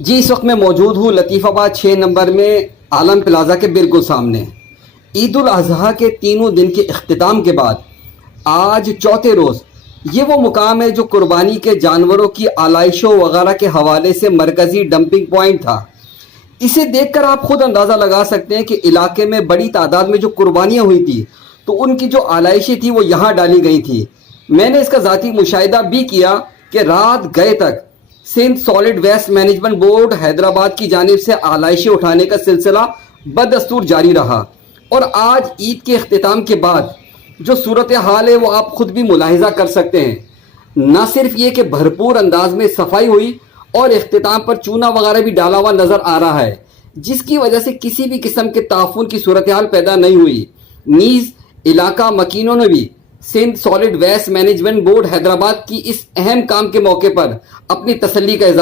جی اس وقت میں موجود ہوں لطیف آباد 6 نمبر میں عالم پلازا کے بالکل سامنے. عید الاضحیٰ کے تینوں دن کے اختتام کے بعد آج چوتھے روز یہ وہ مقام ہے جو قربانی کے جانوروں کی آلائشوں وغیرہ کے حوالے سے مرکزی ڈمپنگ پوائنٹ تھا. اسے دیکھ کر آپ خود اندازہ لگا سکتے ہیں کہ علاقے میں بڑی تعداد میں جو قربانیاں ہوئی تھی تو ان کی جو آلائشیں تھی وہ یہاں ڈالی گئی تھی. میں نے اس کا ذاتی مشاہدہ بھی کیا کہ رات گئے تک Sindh solid waste management board Hyderabad کی جانب سے آلائشیں اٹھانے کا سلسلہ بدستور جاری رہا، اور آج عید کے اختتام کے بعد جو صورتحال ہے وہ آپ خود بھی ملاحظہ کر سکتے ہیں. نہ صرف یہ کہ بھرپور انداز میں صفائی ہوئی اور اختتام پر چونا وغیرہ بھی ڈالا ہوا نظر آ رہا ہے، جس کی وجہ سے کسی بھی قسم کے تعفن کی صورتحال پیدا نہیں ہوئی. نیز علاقہ مکینوں نے بھی Sindh solid waste management board Hyderabad کی اس اہم کام کے موقع پر اپنی تسلی کا اظہار